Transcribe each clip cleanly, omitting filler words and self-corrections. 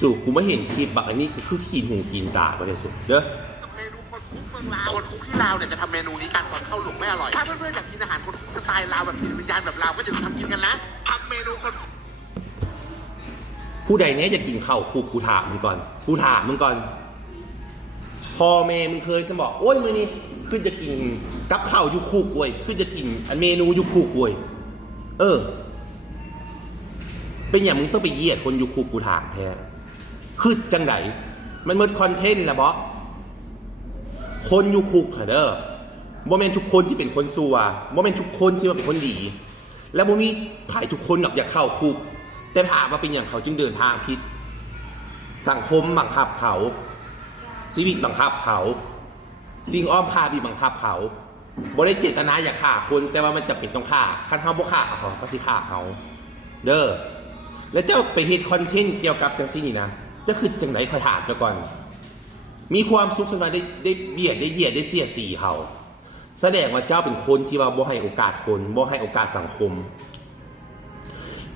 สู่กูไม่เห็นคลิปบักอันนี้คือขีดหูขีดตาไปเลยสุดเด้อเมนูคนคุกเมืองลาวคนคุกที่ลาวเนี่ยจะทำเมนูนี้กันตอนเข้าหลวงไม่อร่อยถ้าเพื่อนๆอยากกินอาหารคนคุกสไตล์ลาวแบบจิตวิญญาณแบบลาวก็จะทำกินกันนะทำเมนูคนผู้ใดเนี้ยจะกินข้าวคุกกูถามมึงก่อนพอเมมึงเคยสมบอกโอ้ยมื้อนี้คือจะกินกับข้าวอยู่คุกเว้ยคือจะกินเมนูอยู่คุกเว้ยเป็นอย่างมึงต้องไปเหยียดคนอยู่คุกกูถามแท้คือจังไดมันหมดคอนเทนต์ละบอคนอยู่คุกค่ะเด้อโมเมนทุกคนที่เป็นคนซัวโมเมนทุกคนที่ว่าเป็นคนดีและโมมีถ่ายทุกคนหรอกอยากเข้าคุกแต่ถามว่าเป็นอย่างเขาจึงเดินทางผิดสังคมบังคับเขาชีวิตบังคับเขาสิ่งอ้อมคาบีบังคับเขาบ่ได้เจตนาอยากฆ่าคนแต่ว่ามันจะเป็นต้องฆ่าคันเขาบ่ฆ่าเขาก็สิฆ่าเขาเด้อแล้วเจ้าไปเฮ็ดคอนเทนต์เกี่ยวกับจังซี่นี่นะจะคือจังไหนขอถามเจ้าก่อนมีความสุขสบายได้เบียดได้เหยียดได้เสียดสีเขาแสดงว่าเจ้าเป็นคนที่ว่าบ่ให้โอกาสคนบ่ให้โอกาสสังคม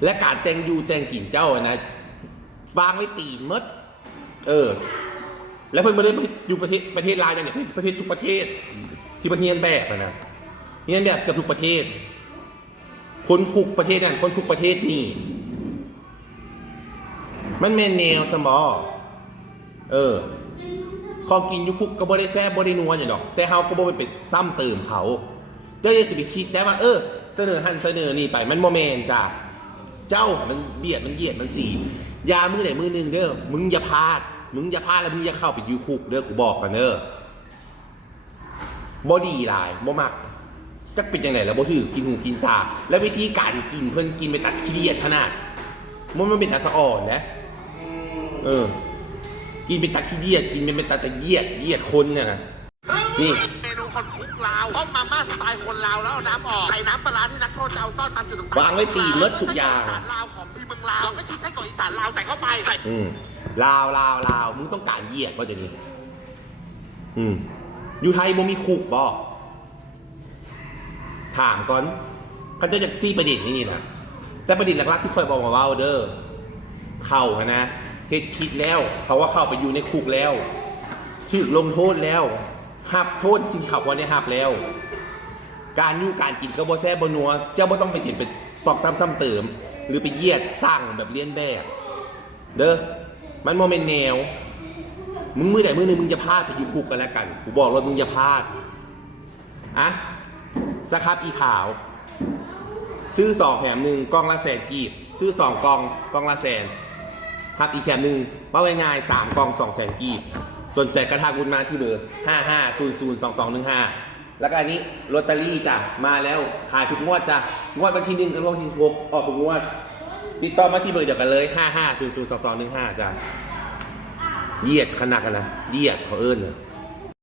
และการแต่งอยู่แต่งกินเจ้านะวางไว้ตีนมดแล้วเพิ่นไม่ได้อยู่ประเทศลาวเนี่ยประเทศทุกประเทศที่ประเทศแบบนะเฮียนแบบเกือบทุกประเทศคนคุกประเทศนั้นคนคุกประเทศนี่มันแม่นแนวสมอของกินอยู่คุกก็บ่ได้แซ่บบ่ได้นัวอย่างดอกแต่เฮาก็บ่ไปซ้ำเติมเขาเจ้าอย่าสิไปคิดได้ว่าเสนอหันเสนอนี่ไปมันบ่แม่นจ้ะเจ้ามันเบียดมันเหยียดมันสียามือไหนมือหนึ่งเด้อมึงอย่าพลาดแล้วมึงอย่าเข้าไปอยู่คุกเด้อกูบอกกันเด้อบ่ดีหลายบ่มักจักเป็นยังไงแล้วบ่ถือกินหูกินตาแล้ววิธีการกินเพิ่นกินไปตัดขี้เดียดขนาดมันเป็นตาสะอ่อนนะกินเป็นตาขี้เดียดกินเป็นตาตะเยียดคนเนี่ยนะนี่เมนูคนคุกลาวต้มมาม่าสไตล์คนลาวแล้วเอาน้ำออกใส่น้ำปลาที่นักโทษจะเอาต้อนตามจุดต่างๆวางไว้ปีเมดทุกอย่างอีสานลาวของพี่เมืองลาวก็คิดให้ก่อนอีสานลาวใส่เข้าไปใส่ลาวมึงต้องการเหยียดป่ะเดี๋ยวนี้อยู่ไทยมึงมีคุกบ่ถามก่อนเขาจะจากซี่ประเด็นนี่นะแต่ประเด็นหลักๆที่เคยบอกมาว่าเด้อเข้านะเหตุคิดแล้วเขาว่าเข้าไปอยู่ในคุกแล้วถูกลงโทษแล้วหับโทษจริงเขาว่าได้หับแล้วการยู่การกินก็บ่แซ่บบ่นัวเจ้าบ่ต้องไปติดไปตอกซ้ำเติมหรือไปเหยียดสร้างแบบเลียนแบบเด้อมันโมเมนต์แนวมึงมือไหนมือหนึ่งมึงจะพลาดไปอยู่คุกกันแล้วกันกูบอกเลยมึงจะพลาดสครับอีขาวซื้อ2แถม1กล่องละแสนกีบซื้อ2กล่องละแสนครับอีกแถม1ว่าง่ายๆ3กล่อง200,000กีบสนใจกระทางบุญมาที่เบอร์55002215แล้วก็อันนี้ลอตเตอรี่จ้ะมาแล้วขายทุกงวดจ้ะงวดวันที่1กับงวดที่16ออกทุกงวดติดต่อมาที่เบอร์เดียวกันเลย55002215จ้ะเหยียดขนาดกันนะเหยียดเขาเอิ้นเลย